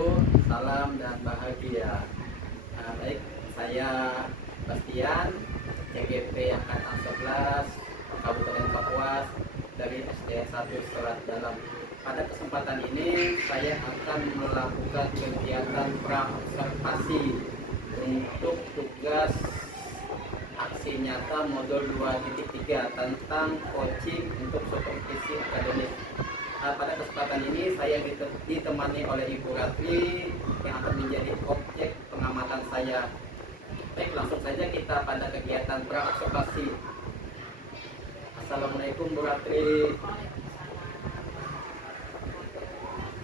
wabarakatuh. Salam dan bahagia. Baik, saya Bastian, CGP Angkatan 11 Kabupaten Kapuas dari SD 1 Selat Dalam. Pada kesempatan ini saya akan melakukan kegiatan praobservasi untuk tugas aksi nyata modul 2.3 tentang coaching untuk supervisi akademik. Pada kesempatan ini saya ditemani oleh Ibu Ratri yang akan menjadi objek pengamatan saya. Baik, langsung saja kita pada kegiatan praobservasi. Assalamualaikum Bu Ratri.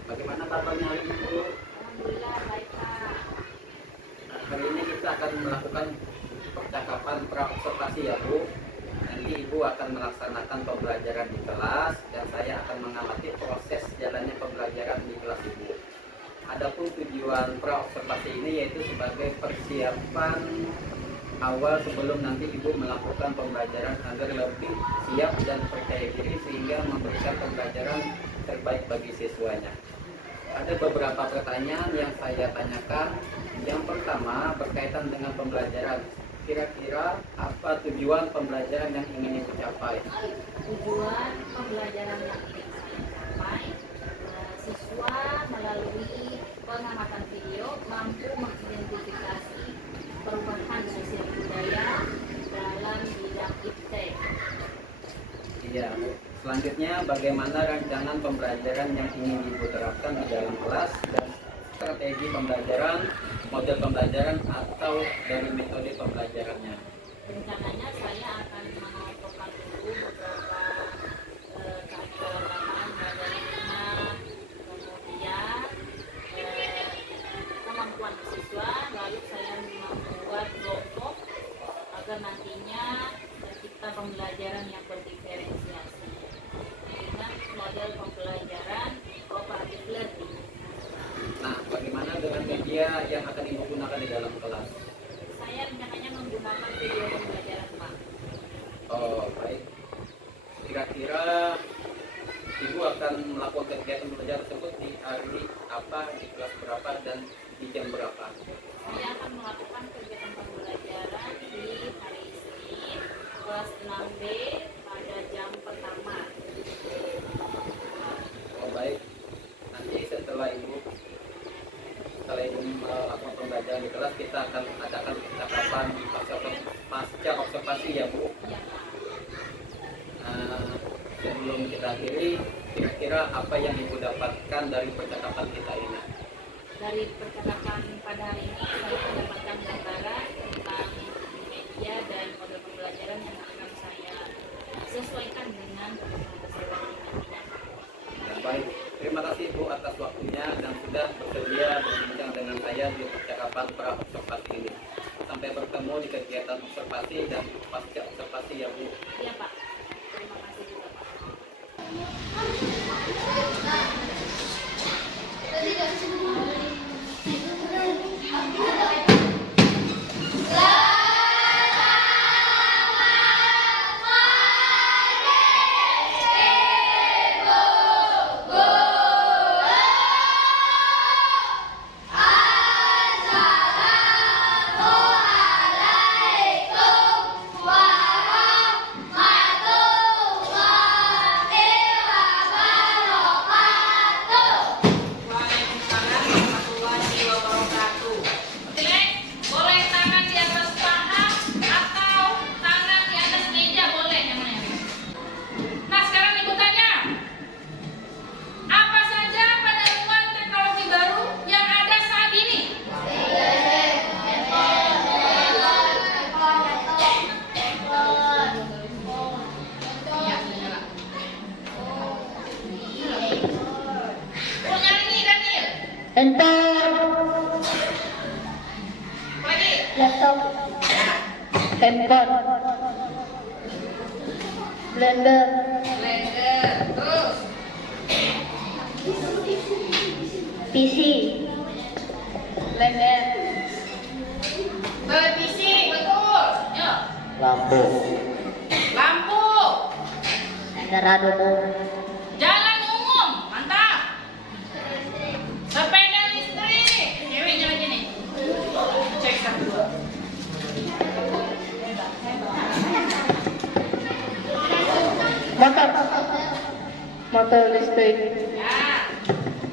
Bagaimana kabarnya hari ini Bu? Alhamdulillah baik Pak. Hari ini kita akan melakukan percakapan praobservasi ya Bu. Nanti Ibu akan melaksanakan pembelajaran di kelas dan saya akan mengamati proses jalannya pembelajaran di kelas Ibu. Adapun tujuan praobservasi ini yaitu sebagai persiapan awal sebelum nanti Ibu melakukan pembelajaran agar lebih siap dan percaya diri sehingga memberikan pembelajaran terbaik bagi siswanya. Ada beberapa pertanyaan yang saya tanyakan. Yang pertama berkaitan dengan pembelajaran. Kira-kira apa tujuan pembelajaran yang ingin Ibu capai? Tujuan pembelajaran yang ingin saya capai, siswa melalui pengamatan video mampu mengidentifikasi perubahan sosial budaya dalam bidang iptek. Iya. Selanjutnya, bagaimana rancangan pembelajaran yang ingin Ibu terapkan di dalam kelas dan strategi pembelajaran, model pembelajaran atau dari metode pembelajarannya? Rencananya saya akan mengumpulkan dulu beberapa keajuan lapangan bagaimana kemudian kemampuan siswa, lalu saya membuat kelompok agar nantinya tercipta pembelajaran yang berdiferensiasi dengan model pembelajaran cooperative learning. Nah, bagaimana dengan media yang akan Ibu gunakan di dalam kelas? Saya rencananya menggunakan video pembelajaran Pak. Oh, baik. Kira-kira Ibu akan melakukan kegiatan belajar tersebut di hari apa, di kelas berapa, dan di jam berapa? Saya akan melakukan kegiatan pembelajaran di hari Senin kelas 6B pada jam pertama. Oh, baik. Nanti setelah Ibu melakukan pembelajaran di kelas, kita akan adakan percakapan pasca observasi ya Bu. Ya, Pak. Sebelum kita akhiri, kira-kira apa yang Ibu dapatkan dari percakapan kita ini? Dari percakapan pada hari ini saya mendapatkan gambaran tentang media dan model pembelajaran yang akan saya sesuaikan dengan kebutuhan siswa nantinya. Baik, terima kasih Bu atas waktunya dan sudah bersedia berbincang dengan saya di percakapan praobservasi ini. Sampai bertemu di kegiatan observasi dan pasca observasi ya Bu. Iya Pak, terima kasih juga Pak. Waalaikumsalam warahmatullahi wabarakatuh. Oke, boleh tangan di atas paha atau tangan di atas meja boleh yang mana? Nah sekarang Ibu tanya, apa saja penemuan teknologi baru yang ada saat ini? Punya ini Daniel. Handphone, Lagi. laptop, handphone, blender, Blender. Terus. PC, Blender. Televisi, betul. Yuk. lampu, Lampu. kendaraan umum, Jalan umum, mantap. Sepeda listrik. motor listrik, Ya.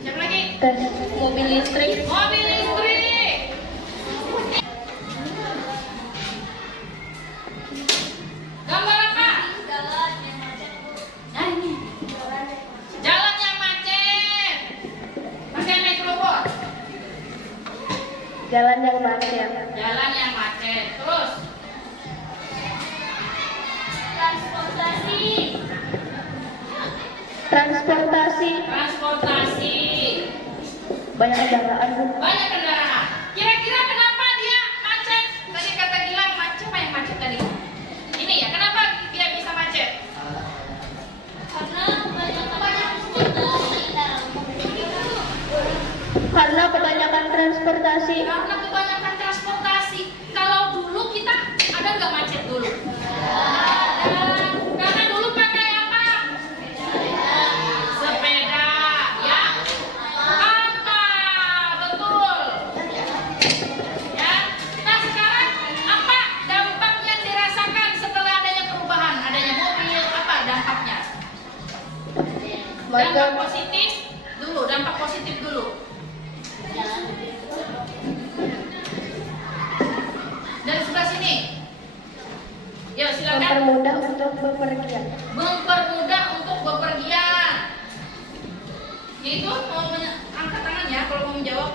Siapa lagi? tes mobil listrik, Mobil listrik. Gambar apa? Nah, ini. Jalan yang macet. Pakai mikrofon. jalan yang macet, Jalan yang macet. Terus. Transportasi. transportasi, Transportasi. banyak kendaraan, Bu. Banyak kendaraan. Kira-kira kenapa dia macet? Tadi kata Gilang macet, apa yang macet tadi? Ini ya, kenapa dia bisa macet? Karena kebanyakan transportasi, Karena kebanyakan transportasi. Kalau dulu kita ada nggak macet dulu? Ada. Karena dulu pakai apa? Sepeda, ya. Apa? Betul. Ya. Nah sekarang apa dampak yang dirasakan setelah adanya perubahan, adanya mobil? Apa dampaknya? Dampak macet, positif dulu, dampak positif dulu. Dari sebelah sini. Ya silakan. mempermudah untuk bepergian, Mempermudah untuk bepergian. Yaitu mau angkat tangan ya kalau mau menjawab.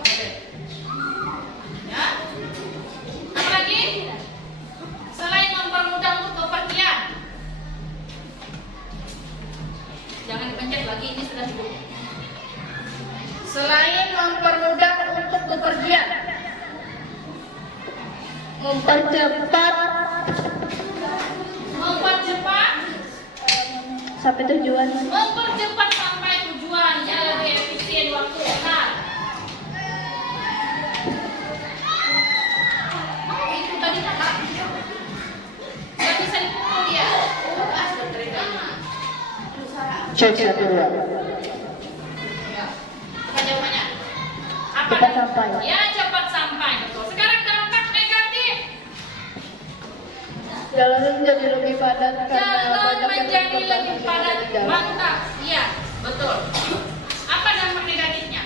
Ya. Apa lagi? Selain mempermudah untuk bepergian. Jangan dipencet lagi, ini sudah cukup. Selain mempermudah untuk bepergian. mempercepat Mempercepat sampai tujuan, mempercepat sampai tujuan, ya, lebih efisien waktu. Benar. Oh, itu tadi kan nggak bisa dipukul dia. Sudah terima. cek 1 2, Ya. Apa jawabannya? Apa? cepat sampai, Ya, cepat sampai. Betul. Sekarang dampak negatif. jalan menjadi lebih padat karena Jalan banyak yang menjadi lebih transportasi padat. di jalan. Mantap. Iya, betul. Apa dampak negatifnya?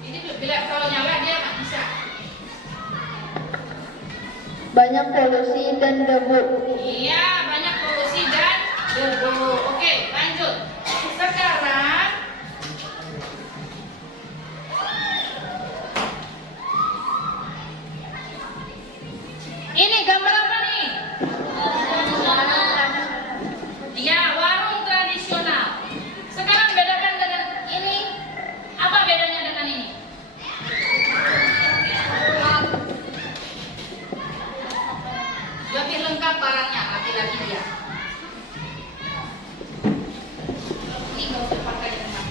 Ini bila kalau nyala dia nggak bisa. Banyak polusi dan debu, Iya, banyak polusi dan debu. Oke, lanjut. Sekarang ini gambar apa nih? Iya, warung tradisional. Sekarang bedakan dengan ini. Apa bedanya dengan ini? Lebih lengkap barangnya, laki-laki dia. Ini nggak usah pakai dengan.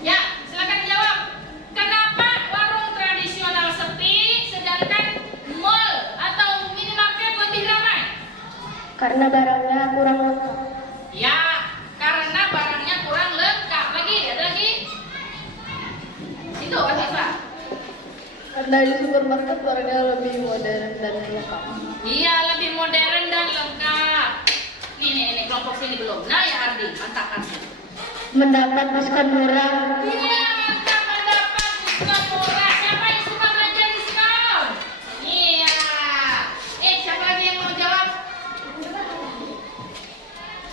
Ya, silakan jawab. Kenapa warung tradisional sepi, sedangkan mall atau minimarket lebih ramai? karena barangnya kurang lengkap, Ya, karena barangnya kurang lengkap. Lagi, ada lagi? Itu apa? karena di supermarket barangnya lebih modern dan lengkap, Iya, lebih modern dan lengkap. Nih, kelompok sini belum. Nah, ya Ardi, mantap Ardi. mendapat diskon murah, Iya, mantap, mendapat diskon murah. Siapa yang suka belanja diskon? Iya. Siapa lagi yang mau jawab?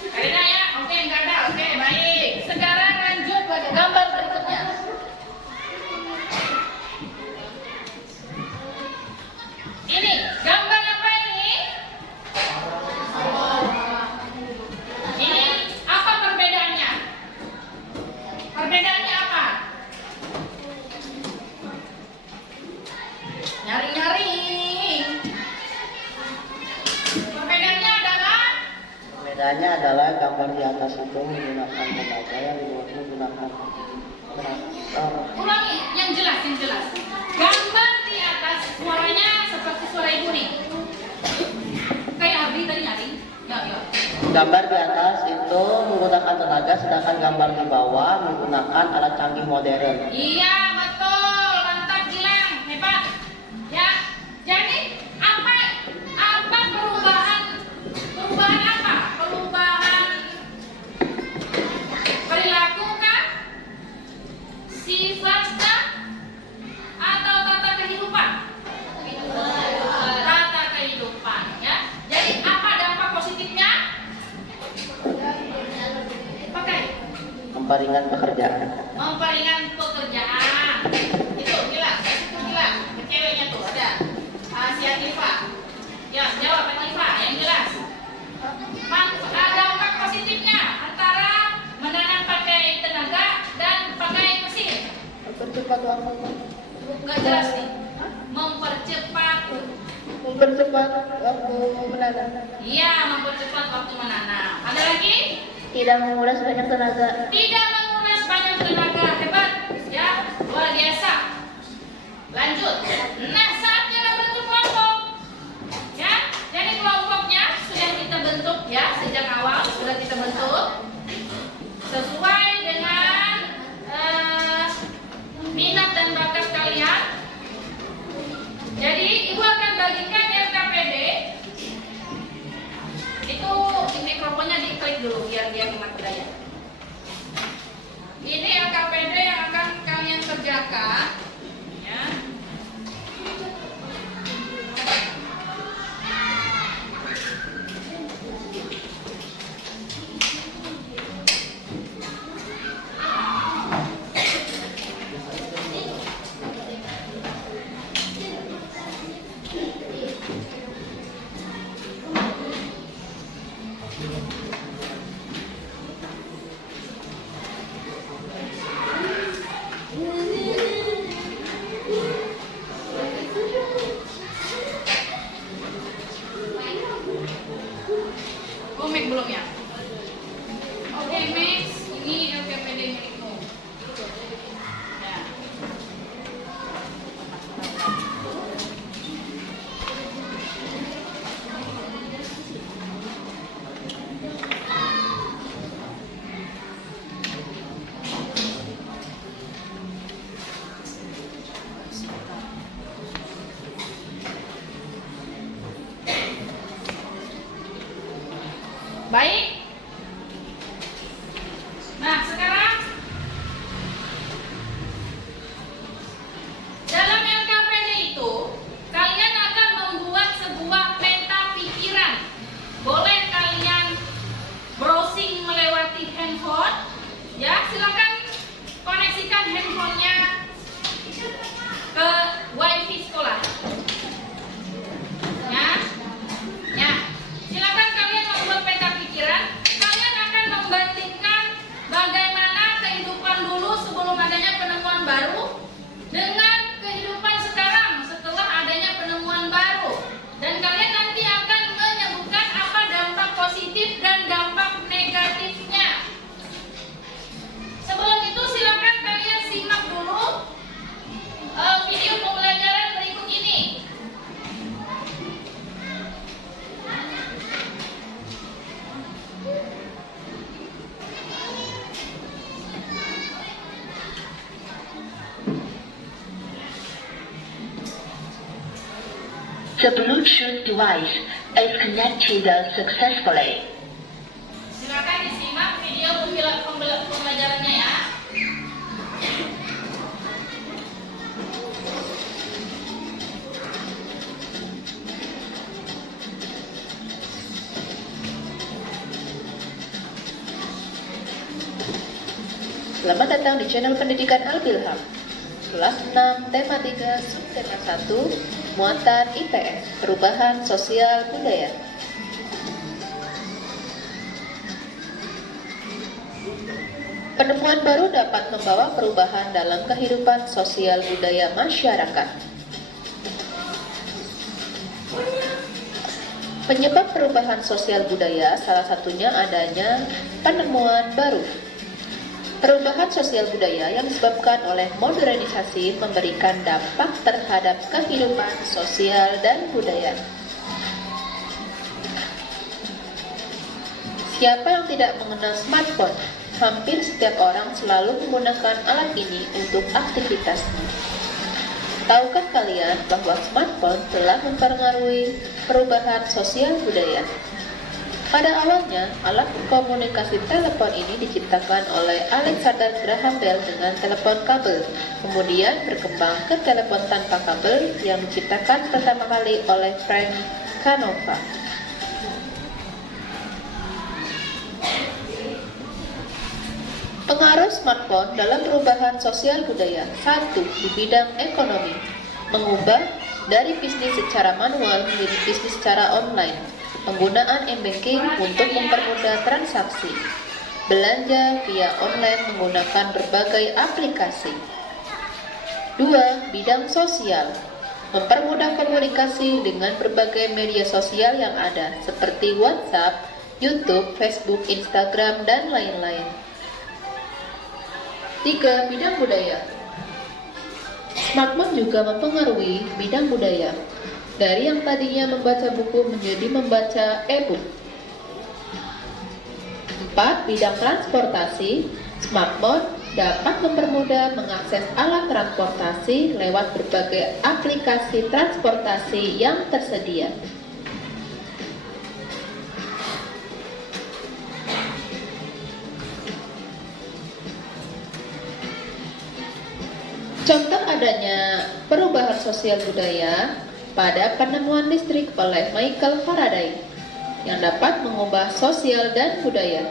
Karina ya? Oke, enggak ada. Oke, baik. Sekarang lanjut pada gambar berikutnya. Ini, gambar apa ini? Ini, apa perbedaannya? Perbedaannya apa? Nyaring-nyaring. Perbedaannya adalah bedanya adalah gambar di atas itu menggunakan tenaga, yang di bawah menggunakan traktor. ulangi yang jelas, Gambar di atas suaranya seperti suara ibu nih. Kayak Abi tadi nyaring. Ya. Gambar di atas itu menggunakan tenaga, sedangkan gambar di bawah menggunakan alat canggih modern. Iya betul, mantap Gilang, hebat. Ya, jadi memperingan pekerjaan. Memperingan pekerjaan. Itu gila, itu gila. Ceweknya tuh ada. Si Atifa. Ya, jawab Atifa yang jelas. Dampak positifnya antara menanam pakai tenaga dan pakai mesin. Mempercepat waktu. Nggak jelas nih. Mempercepat. Mempercepat waktu menanam. Iya, mempercepat waktu menanam. Ada lagi? Tidak menguras banyak tenaga. Tidak menguras banyak tenaga. Hebat, ya, luar biasa. Lanjut. Nah, saatnya membentuk kelompok. Ya, jadi kelompoknya sudah kita bentuk ya sejak awal sudah kita bentuk sesuai dengan minat dan bakat kalian. Jadi ibu akan bagikan LKPD. Itu di mikrofonnya diklik dulu biar dia hemat daya. Ini LKPD yang akan kalian kerjakan. Ya. Komik belum ya? Oke, Max, ini LKPD milikmu. Ya. Baik. Nah, sekarang dalam LKPD itu kalian akan membuat sebuah peta pikiran. Boleh kalian browsing melewati handphone. Ya, silakan koneksikan handphonenya ke WiFi sekolah. Ya. Ya. Silakan kalian membuat peta pikiran. Kalian akan membandingkan bagaimana kehidupan dulu sebelum adanya penemuan baru dengan kehidupan sekarang setelah adanya penemuan baru. Dan kalian nanti akan menyebutkan apa dampak positif dan dampak negatifnya. Sebelum itu silakan kalian simak dulu video pembelajaran berikut ini. The Bluetooth device is connected successfully. Silakan disimak video pembelajarannya ya. Selamat datang di channel pendidikan Al-Bilham. Kelas 6, tema 3, subtema 1, muatan IPS, perubahan sosial budaya. Penemuan baru dapat membawa perubahan dalam kehidupan sosial budaya masyarakat. Penyebab perubahan sosial budaya salah satunya adanya penemuan baru. Perubahan sosial budaya yang disebabkan oleh modernisasi memberikan dampak terhadap kehidupan sosial dan budaya. Siapa yang tidak mengenal smartphone? Hampir setiap orang selalu menggunakan alat ini untuk aktivitasnya. Tahukah kalian bahwa smartphone telah mempengaruhi perubahan sosial budaya? Pada awalnya, alat komunikasi telepon ini diciptakan oleh Alexander Graham Bell dengan telepon kabel, kemudian berkembang ke telepon tanpa kabel yang diciptakan pertama kali oleh Frank Canova. Pengaruh smartphone dalam perubahan sosial budaya. 1. Di bidang ekonomi. Mengubah dari bisnis secara manual menjadi bisnis secara online. Penggunaan m-banking untuk mempermudah transaksi. Belanja via online menggunakan berbagai aplikasi. 2. Bidang sosial. Mempermudah komunikasi dengan berbagai media sosial yang ada seperti WhatsApp, YouTube, Facebook, Instagram, dan lain-lain. 3. Bidang budaya. Smartphone juga mempengaruhi bidang budaya. Dari yang tadinya membaca buku menjadi membaca e-book. 4. Bidang transportasi. Smartphone dapat mempermudah mengakses alat transportasi lewat berbagai aplikasi transportasi yang tersedia. Contoh adanya perubahan sosial budaya pada penemuan listrik oleh Michael Faraday yang dapat mengubah sosial dan budaya.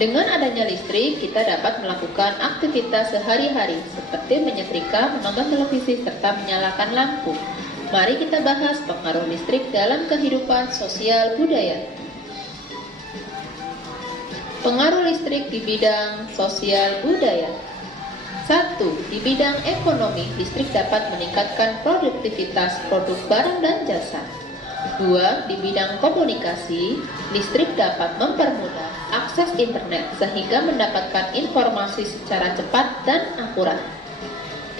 Dengan adanya listrik, kita dapat melakukan aktivitas sehari-hari seperti menyetrika, menonton televisi, serta menyalakan lampu. Mari kita bahas pengaruh listrik dalam kehidupan sosial budaya. Pengaruh listrik di bidang sosial budaya. 1. Di bidang ekonomi, listrik dapat meningkatkan produktivitas produk barang dan jasa. 2. Di bidang komunikasi, listrik dapat mempermudah akses internet sehingga mendapatkan informasi secara cepat dan akurat.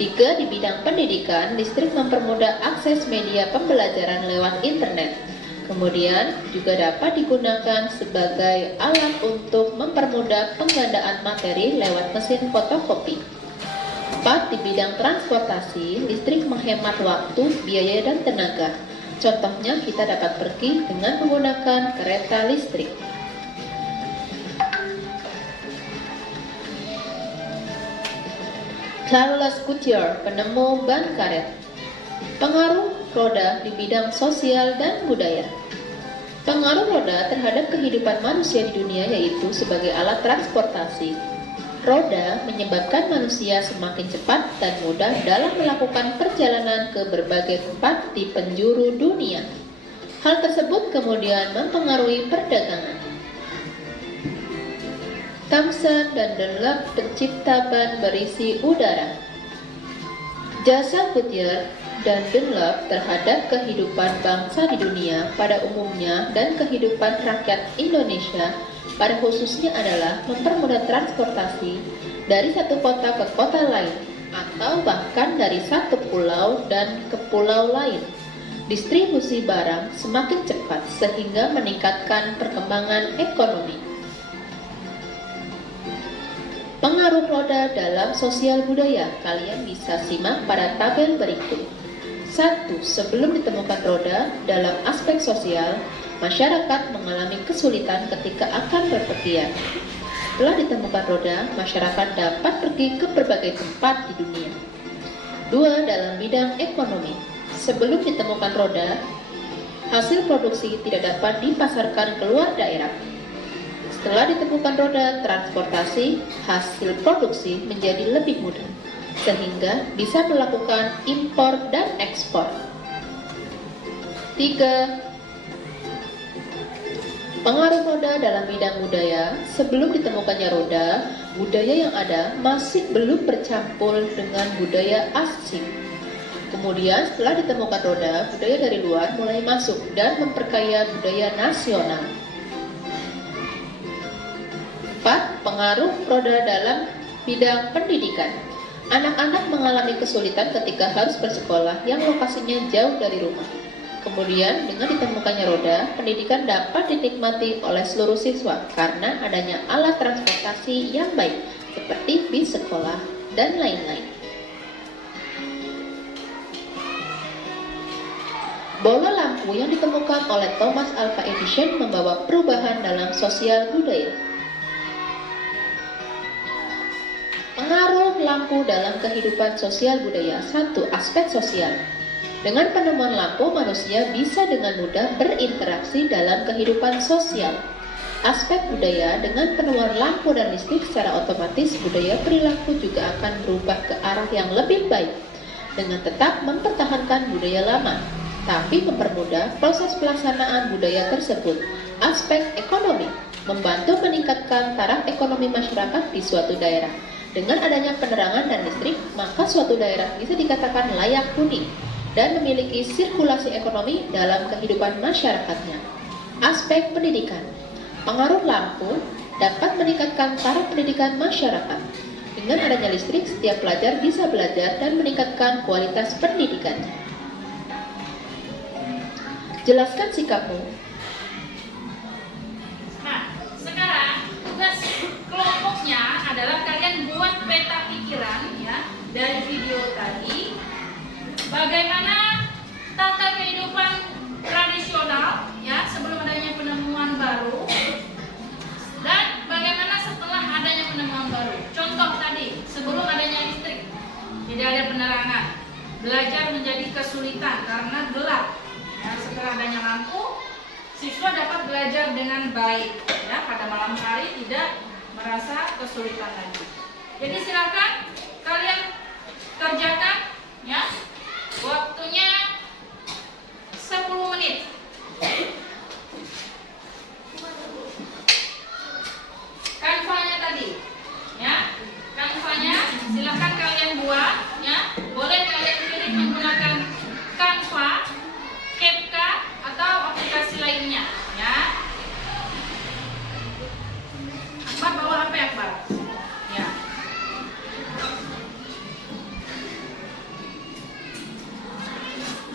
3. Di bidang pendidikan, listrik mempermudah akses media pembelajaran lewat internet. Kemudian juga dapat digunakan sebagai alat untuk mempermudah penggandaan materi lewat mesin fotokopi. 4. Di bidang transportasi, listrik menghemat waktu, biaya, dan tenaga. Contohnya, kita dapat pergi dengan menggunakan kereta listrik. Charles Goodyear, penemu ban karet. Pengaruh roda di bidang sosial dan budaya. Pengaruh roda terhadap kehidupan manusia di dunia yaitu sebagai alat transportasi. Roda menyebabkan manusia semakin cepat dan mudah dalam melakukan perjalanan ke berbagai tempat di penjuru dunia. Hal tersebut kemudian mempengaruhi perdagangan. Thomson dan Dunlop pencipta ban berisi udara. Jasa Goodyear dan Dunlop terhadap kehidupan bangsa di dunia pada umumnya dan kehidupan rakyat Indonesia pada khususnya adalah mempermudah transportasi dari satu kota ke kota lain atau bahkan dari satu pulau dan ke pulau lain. Distribusi barang semakin cepat sehingga meningkatkan perkembangan ekonomi. Pengaruh roda dalam sosial budaya, kalian bisa simak pada tabel berikut. 1. Sebelum ditemukan roda dalam aspek sosial, masyarakat mengalami kesulitan ketika akan berpergian. Setelah ditemukan roda, masyarakat dapat pergi ke berbagai tempat di dunia. 2. Dalam bidang ekonomi, sebelum ditemukan roda, hasil produksi tidak dapat dipasarkan keluar daerah. Setelah ditemukan roda transportasi, hasil produksi menjadi lebih mudah, sehingga bisa melakukan impor dan ekspor. 3. Pengaruh roda dalam bidang budaya. Sebelum ditemukannya roda, budaya yang ada masih belum bercampur dengan budaya asing. Kemudian setelah ditemukan roda, budaya dari luar mulai masuk dan memperkaya budaya nasional. 4. Pengaruh roda dalam bidang pendidikan. Anak-anak mengalami kesulitan ketika harus bersekolah yang lokasinya jauh dari rumah. Kemudian, dengan ditemukannya roda, pendidikan dapat dinikmati oleh seluruh siswa karena adanya alat transportasi yang baik, seperti bis sekolah dan lain-lain. Bola lampu yang ditemukan oleh Thomas Alva Edison membawa perubahan dalam sosial budaya. Pengaruh lampu dalam kehidupan sosial budaya. 1. Aspek sosial. Dengan penemuan lampu, manusia bisa dengan mudah berinteraksi dalam kehidupan sosial. aspek budaya dengan penemuan lampu dan listrik secara otomatis budaya perilaku juga akan berubah ke arah yang lebih baik dengan tetap mempertahankan budaya lama, tapi mempermudah proses pelaksanaan budaya tersebut. Aspek ekonomi membantu meningkatkan taraf ekonomi masyarakat di suatu daerah. Dengan adanya penerangan dan listrik, maka suatu daerah bisa dikatakan layak huni dan memiliki sirkulasi ekonomi dalam kehidupan masyarakatnya. Aspek pendidikan, pengaruh lampu dapat meningkatkan taraf pendidikan masyarakat. Dengan adanya listrik, setiap pelajar bisa belajar dan meningkatkan kualitas pendidikannya. Jelaskan sikapmu. Nah, sekarang tugas kelompoknya adalah kalian buat peta pikiran ya dari video tadi. Bagaimana tata kehidupan tradisional ya sebelum adanya penemuan baru dan bagaimana setelah adanya penemuan baru. Contoh tadi, sebelum adanya listrik, tidak ada penerangan, belajar menjadi kesulitan karena gelap. Ya, setelah adanya lampu, siswa dapat belajar dengan baik. Ya, pada malam hari tidak merasa kesulitan lagi. Jadi silakan kalian kerjakan, ya. Waktunya 10 menit. Kanvanya tadi, ya. Kanvanya silakan kalian buat, ya. Boleh kalian pilih menggunakan Canva, CapCut atau aplikasi lainnya, ya. Akbar bawa apa ya, Akbar? Ya.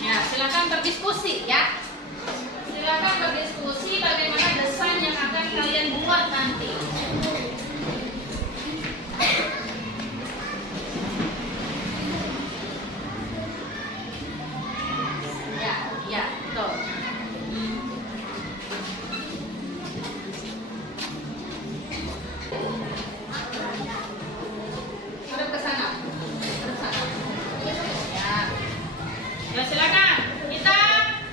Ya, silakan berdiskusi, ya. Silakan berdiskusi bagaimana desain yang akan kalian buat nanti. Ya, betul. Hadap ke sana. Hadap sana. Ya. Ya, silakan. Kita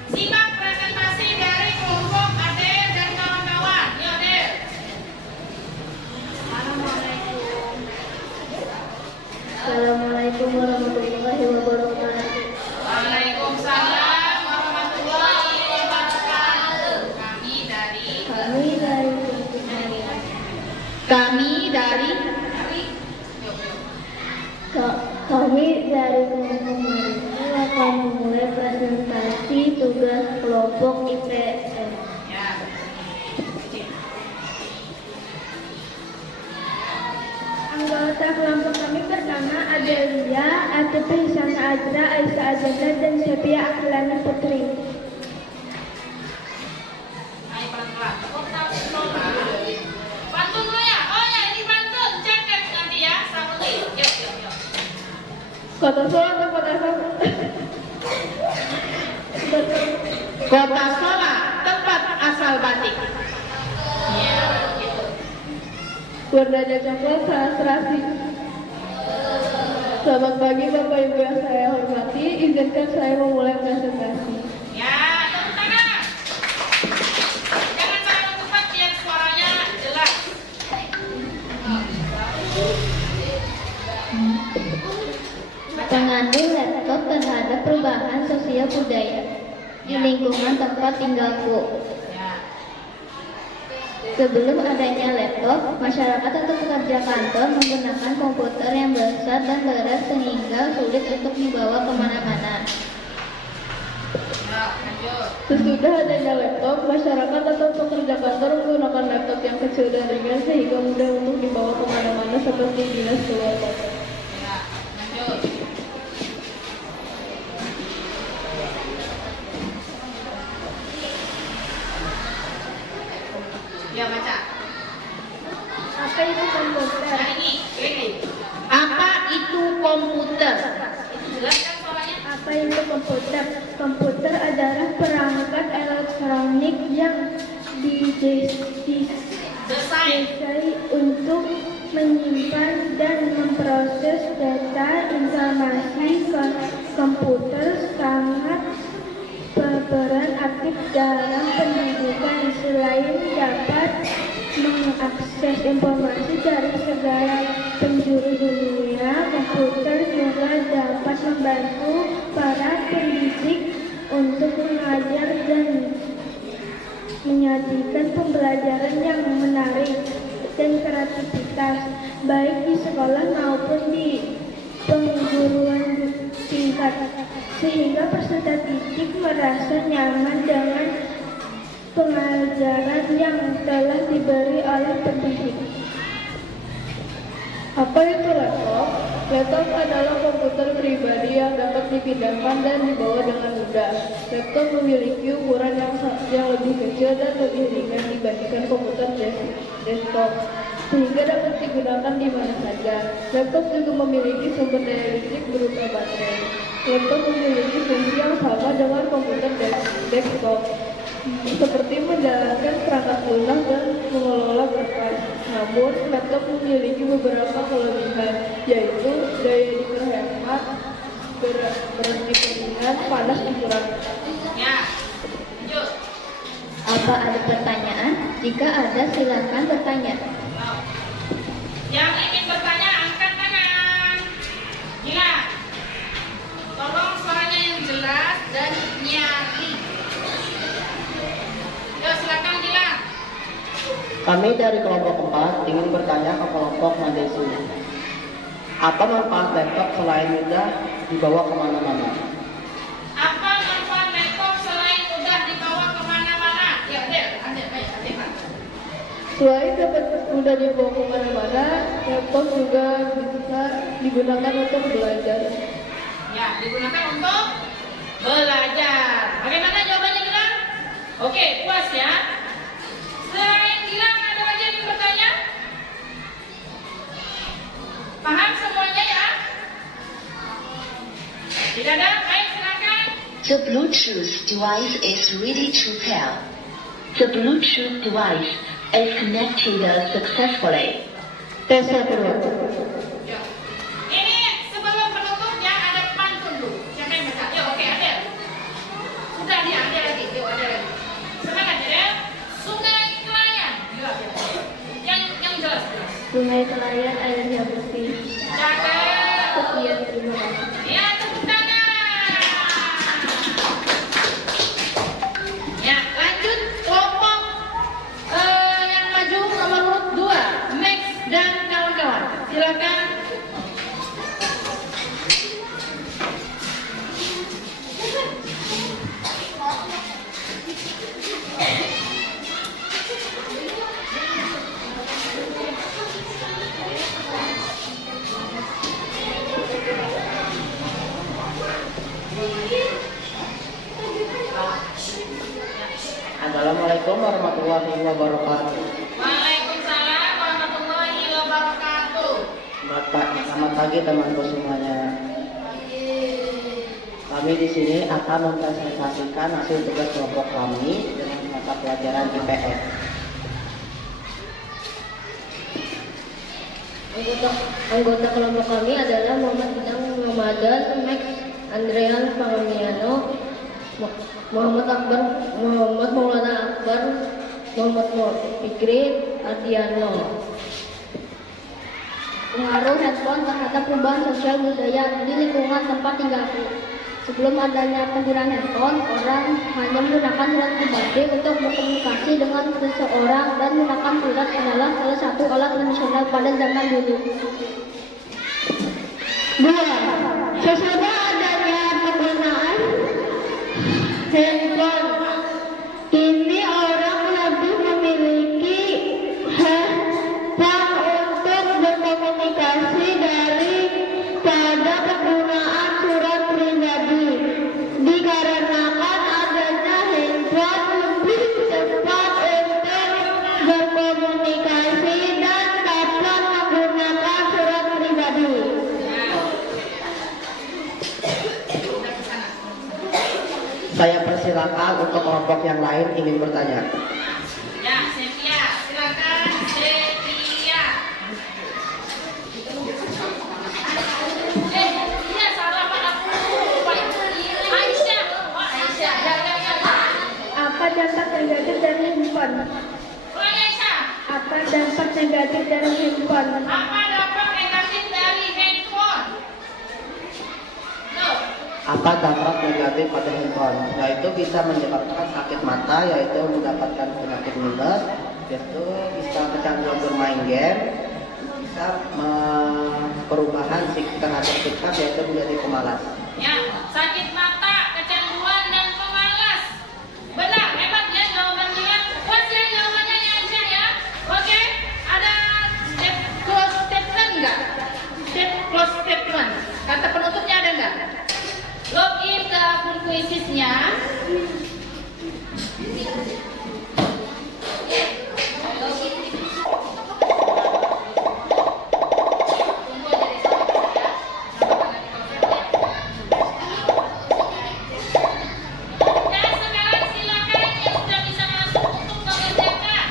simak presentasi dari kelompok Adel dan kawan-kawan. Ya, Adel. Assalamualaikum. Assalamualaikum warahmatullahi wabarakatuh. Waalaikumsalam warahmatullahi wabarakatuh. Kami dari Kami dari kelompok Marisa akan memulai presentasi tugas kelompok IPS. ya. Anggota kelompok kami pertama Adelia, Atipi Hisana Azra, Aisyah Azra, dan Sepia Akhlani Putri. Ayo pelan-pelan. Pantun dulu ya. Oh ya, ini pantun. Catat nanti ya. Samuti. Yuk. Kota Solo atau Kota Solo? Kota Sola, tempat asal batik. Iya, gitu. Bernada Coklat, Sahasrasi. Selamat pagi Bapak Ibu yang saya hormati, izinkan saya memulai presentasi. Ya, tepuk tangan. Jangan terlalu cepat biar suaranya jelas. Mengandung laptop terhadap perubahan sosial budaya di lingkungan tempat tinggalku. Ya. Sebelum adanya laptop, masyarakat atau pekerja kantor menggunakan komputer yang besar dan berat sehingga sulit untuk dibawa kemana-mana. Ya, lanjut. Sesudah adanya laptop, masyarakat atau pekerja kantor menggunakan laptop yang kecil dan ringan sehingga mudah untuk dibawa kemana-mana seperti dinas keluar kota. Ya, lanjut. Ya, baca. Apa itu komputer? Nah, ini. Apa itu komputer? Jelaskan suaranya. Apa itu komputer? Komputer adalah perangkat elektronik yang Desain. didesain untuk menyimpan dan memproses data informasi. Komputer sangat berperan aktif dalam pendidikan selain dapat dapat mengakses informasi dari segala penjuru dunia. Komputer juga dapat membantu para pendidik untuk mengajar dan menyajikan pembelajaran yang menarik dan kreativitas, baik di sekolah maupun di pengguruan tingkat, sehingga peserta didik merasa nyaman dengan pengajaran yang telah diberi oleh pendidik. Apa itu laptop? Laptop adalah komputer pribadi yang dapat dipindahkan dan dibawa dengan mudah. Laptop memiliki ukuran yang lebih kecil dan lebih ringan dibandingkan komputer desktop, sehingga dapat digunakan di mana saja. Laptop juga memiliki sumber daya listrik berupa baterai. Laptop memiliki fungsi yang sama dengan komputer desktop, seperti menjalankan perangkat lunak dan mengelola berkas. Namun, laptop memiliki beberapa kelebihan, yaitu daya diperhemat, berhenti ringan, panas dikurangi. Ya, lanjut. Apa ada pertanyaan? Jika ada, silakan bertanya. Yang ingin bertanya angkat tangan. Gila. Tolong suaranya yang jelas dan nyari. Yuk silakan Gila. Kami dari kelompok 4 ingin bertanya ke kelompok Madesu. Apa manfaat laptop selain mudah dibawa kemana-mana? Apa manfaat laptop selain mudah dibawa kemana-mana? Ya, Adel. Selain dapat mudah dibawa kemana-mana, laptop juga bisa digunakan untuk belajar. Ya, digunakan untuk belajar. Bagaimana jawabannya Gilang? Oke, puas ya. Selain Gilang, ada lagi yang ingin bertanya? Paham semuanya ya? Tidak ada? Baik, silakan. The Bluetooth device is ready to pair. The Bluetooth device is connected successfully. Tes 1. Ya. Ini sebelum penutupnya ada pantun dulu. Siapa yang baca? Yuk, oke, Adel. Sudah dia, ada lagi. Yuk, ada lagi. Semangat, Adel. Sungai Kelayan. Yuk, Adel. Yang jelas. Sungai Kelayan airnya bersih. Cakep. Sekian, terima kasih. Ya, tepuk tangan. Ya, lanjut kelompok yang maju nomor urut 2, Max dan kawan-kawan. Silakan. Assalamualaikum warahmatullahi wabarakatuh. Waalaikumsalam warahmatullahi wabarakatuh. Selamat pagi temanku semuanya. Kami di sini akan mempresentasikan hasil tugas kelompok kami dengan mata pelajaran IPS. Anggota kelompok kami adalah Muhammad Bintang Ramadan, Max Andrean Pangamiano, Muhammad Akbar, Muhammad Maulana Akbar, Muhammad Fikri Ardiano. Pengaruh handphone terhadap perubahan sosial budaya di lingkungan tempat tinggalku. Sebelum adanya penggunaan handphone, orang hanya menggunakan surat pribadi untuk berkomunikasi dengan seseorang dan menggunakan surat adalah salah satu alat tradisional pada zaman dulu. 2. Sesudah adanya penggunaan handphone, kini orang lebih memiliki handphone untuk berkomunikasi daripada penggunaan surat pribadi. Dikarenakan adanya handphone lebih cepat untuk berkomunikasi dan dapat menggunakan surat pribadi. Saya persilakan untuk kelompok yang lain ingin bertanya. Ya, Sepia, silakan Sepia. Iya salah pada Aisyah. Aisyah. Ya. Apa dampak negatif dari handphone? Ulangi Apa dampak negatif dari handphone? Apa dampak negatif dari handphone? Loh, Apa dampak negatif pada handphone? Yaitu bisa menyebabkan sakit mata, yaitu mendapatkan penyakit minus, yaitu bisa kecanduan bermain game, bisa perubahan terhadap sikap, yaitu menjadi pemalas. ya, sakit mata, kecanduan, dan pemalas. Benar, hebat ya jawabannya. Puas ya jawabannya ya Aisyah ya. Oke, ada step close statement nggak? Step close statement. Kata penutupnya ada nggak? Login ke akun Quiziznya. Dan sekarang silakan yang sudah bisa masuk untuk mengerjakan.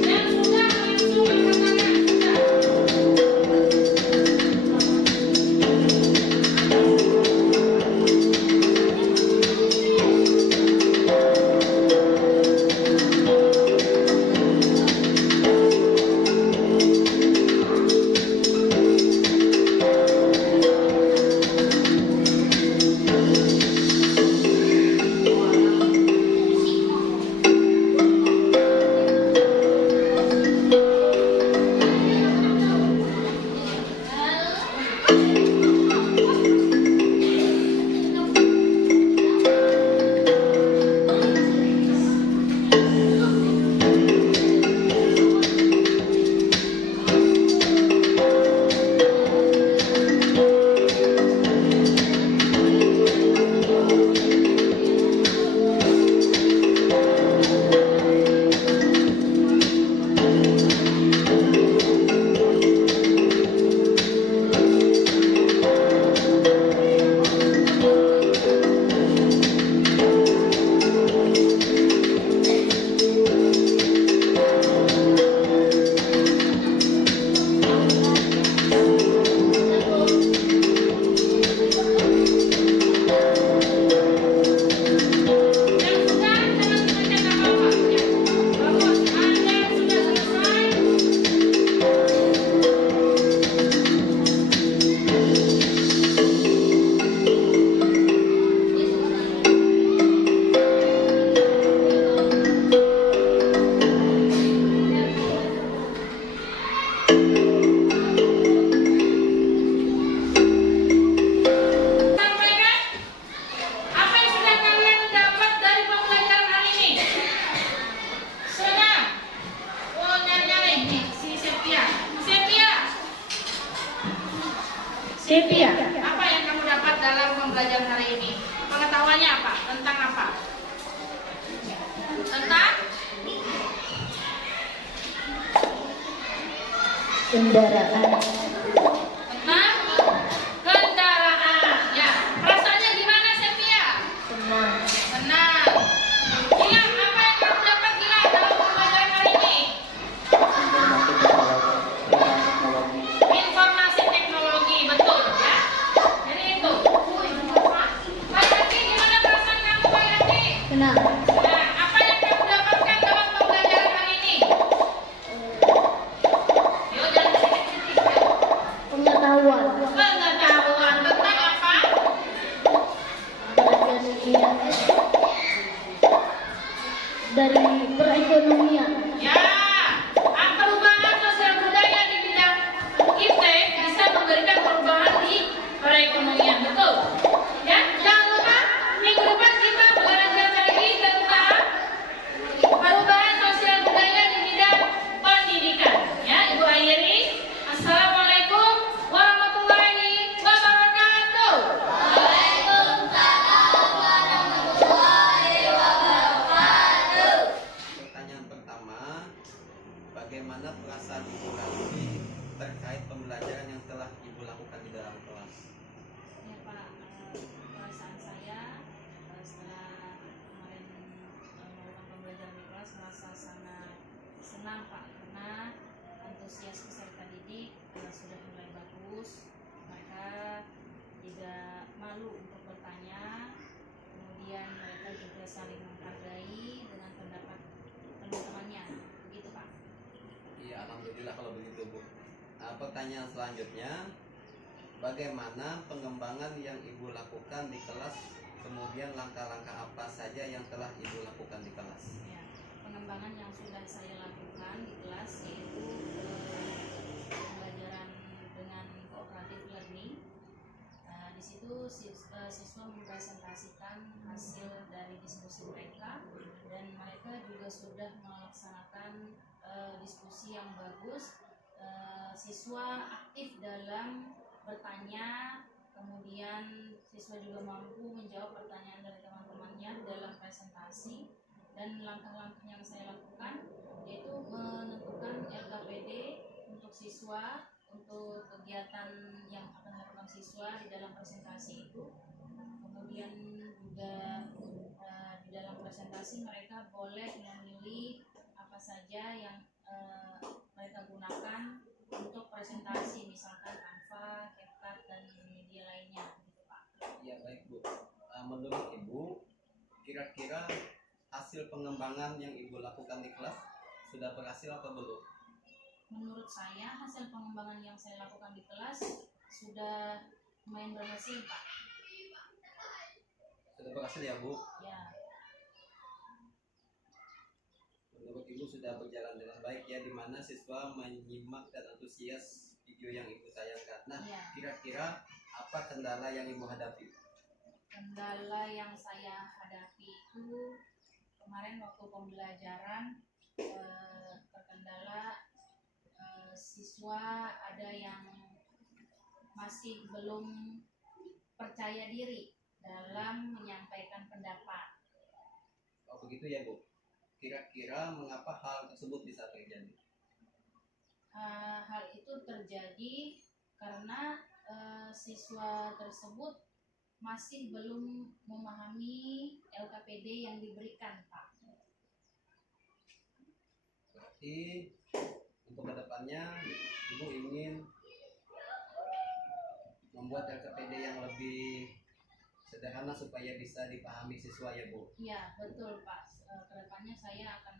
Yang sudah langsung angkat tangan. Sudah. Yang sudah jangan mengerjakan apa-apa. Ya. Bagus, Anda sudah selesai. Sampaikan apa yang sudah kalian dapat dari pembelajaran hari ini. Senang. Oh, nyari nih si Sepia. Sepia, apa yang kamu dapat dalam pembelajaran hari ini? Pengetahuannya apa? Tentang apa? Tentang Kendaraan. tentang kendaraan. Ya, perasaannya gimana Sepia? Senang. Tenang. Gila, apa yang kamu dapat Gila dalam pembelajaran hari ini? Informasi teknologi, betul ya. Jadi itu. Pak Yaki, gimana perasaan kamu Pak Yaki? Senang. Nah, apa yang kamu dapatkan dalam pembelajaran hari ini? Yuk, jangan sedikit-sedikit. Pengetahuan. Pengetahuan tentang apa? Perekonomian. Dari perekonomian. Ya, perubahan sosial budaya di bidang IT bisa memberikan perubahan di perekonomian, betul? Ya, jangan lupa minggu depan kita belajar lagi tentang perubahan sosial budaya di bagaimana perasaan Ibu kali terkait pembelajaran yang telah Ibu lakukan di dalam kelas? Ya Pak, perasaan saya setelah kemarin melakukan pembelajaran di kelas merasa sangat senang Pak, karena antusias peserta didik sudah mulai bagus. Mereka tidak malu untuk bertanya, kemudian mereka juga saling menghargai dengan pendapat teman-temannya, begitu Pak. Iya, alhamdulillah kalau begitu Bu. Pertanyaan selanjutnya, bagaimana pengembangan yang Ibu lakukan di kelas, kemudian langkah-langkah apa saja yang telah Ibu lakukan di kelas? Ya, pengembangan yang sudah saya lakukan di kelas yaitu pembelajaran dengan cooperative learning. Di situ siswa mempresentasikan hasil dari diskusi mereka, dan mereka juga sudah melaksanakan diskusi yang bagus. Siswa aktif dalam bertanya, kemudian siswa juga mampu menjawab pertanyaan dari teman-temannya dalam presentasi. Dan langkah-langkah yang saya lakukan yaitu menentukan LKPD untuk siswa, untuk kegiatan yang akan dilakukan siswa di dalam presentasi itu. Kemudian juga di dalam presentasi mereka boleh memilih apa saja yang mereka gunakan untuk presentasi, misalkan Canva, CapCut, dan media lainnya, gitu Pak. Ya baik Bu. Menurut Ibu, kira-kira hasil pengembangan yang Ibu lakukan di kelas sudah berhasil atau belum? Menurut saya hasil pengembangan yang saya lakukan di kelas sudah lumayan berhasil Pak. Sudah berhasil ya Bu? Ya, Menurut Ibu sudah berjalan dengan baik ya, di mana siswa menyimak dan antusias video yang Ibu tayangkan. Nah, Iya. kira-kira apa kendala yang Ibu hadapi? kendala yang saya hadapi itu kemarin waktu pembelajaran terkendala siswa ada yang masih belum percaya diri dalam menyampaikan pendapat. Oh begitu ya Bu. Kira-kira mengapa hal tersebut bisa terjadi? Hal itu terjadi karena siswa tersebut masih belum memahami LKPD yang diberikan, Pak. Berarti untuk kedepannya Ibu ingin membuat LKPD yang lebih sederhana supaya bisa dipahami siswa ya Bu. Iya, betul Pak. Kedepannya saya akan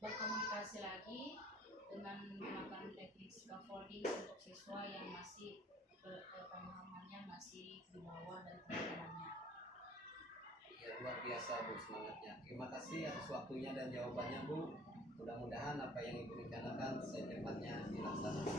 berkomunikasi lagi dengan menggunakan teknik scaffolding untuk siswa yang masih pemahamannya masih di bawah dari teman-temannya. Ya luar biasa Bu semangatnya. Terima kasih atas waktunya dan jawabannya Bu. Mudah-mudahan apa yang Ibu rencanakan secepatnya dilaksanakan.